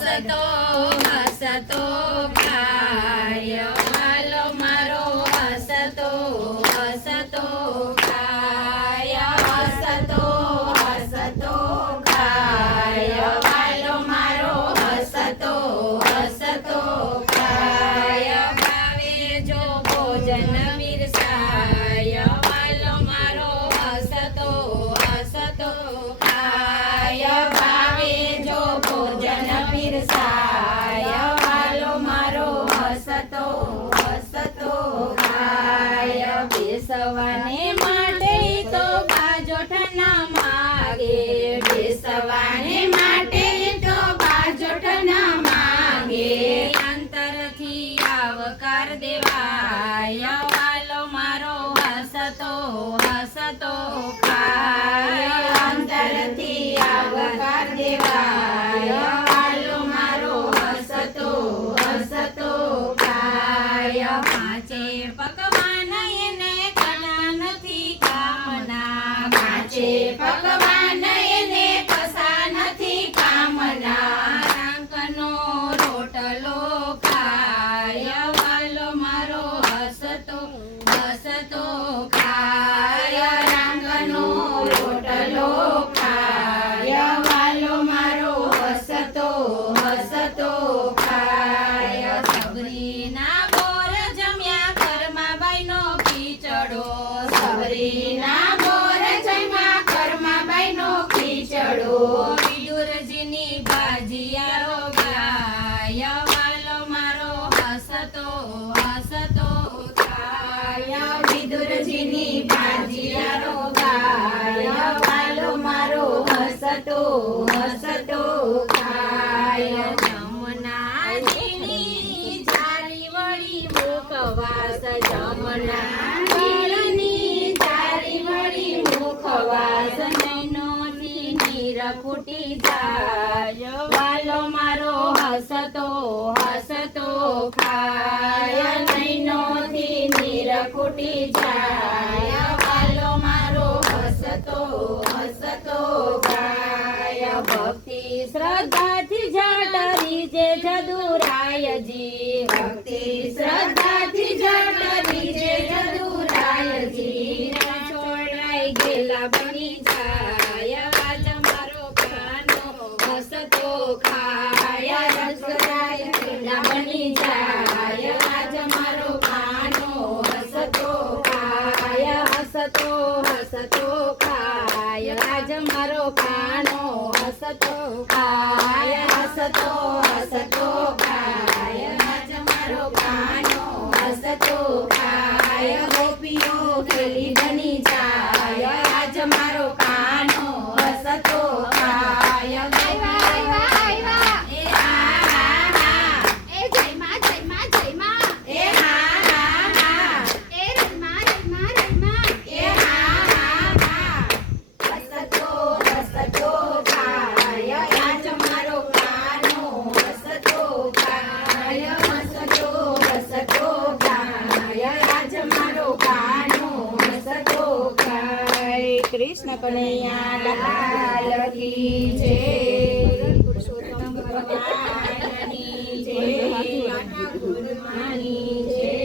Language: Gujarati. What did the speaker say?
હસતો હસતો ખાય વાલો મારો હસતો હસતો ખાય હસતો હસતો ખાય વાલો મારો હસતો હસતો ખાય ભાવે જો ભોજન વિરસાય વાલો મારો હસતો હસતો ખાય ભાવે જો ભોજન વિરસાય વાલો મારો હસતો હસતો ખાય બેસવાને માટે તો બાજોઠ ના માગે બેસવાને માટે તો બાજોઠ ના માગે અંતરથી આવકાર દેવાય વાલો મારો હસતો હસતો ખાય અંતરથી આવકાર દેવાય વાલો મારો હસતો હસતો ખાય પાંચે પકવાન એને કલા નથી કામના પાંચે પકવાન એને કસા નથી કામના રાંકનો રોટલો ખાય વાલો મારો હસતો હસતો ખાય રાંકનો રોટલો ખાય વાલો મારો હસતો હસતો ખાય સબરીના બોર જમ્યા કર્માબાઈનો ખીચડો સબરીના બોર જમ્યા કર્માબાઈનો ખીચડો વિદુરજીની ભાજીયારો ગાય વાલો મારો હસતો હસતો ખાય વિદુરજીની ભાજીયારો ગાય વાલો મારો હસતો હસતો ખાય જમનાજીની જારી વળી મુખવાસ જમનાજીની જારી વળી મુખવાસ નૈનોથી નીર ફૂટી જાય વાલો મારો હસતો હસતો ખાય નૈનોથી નીર ફૂટી જાય વાલો મારો હસતો હસતો ખાય ભક્તિ શ્રદ્ધાથી જડરી જે જદુરાયજી ભક્તિ શ્રદ્ધાથી જડરી જે જદુરાયજી છોડાઈ ગયેલા બની જાય આજ મારો કાનો હસતો ખાય છોડાઈ ગયેલા બની જાય આજ મારો કાનો હસતો ખાય હસતો હસતો ખાય આજ મારો કાનો હસતો ખાય હસતો હસતો ખાય આજ મારો કાનો હસતો ખાય ગોપીઓ ખેલી બની જાય આજ મારો કાનો હસતો ખાય કૃષ્ણ કનૈયા લાલ કી જય પુરુષોત્તમ ભગવાનની જય ગુરુમાની જય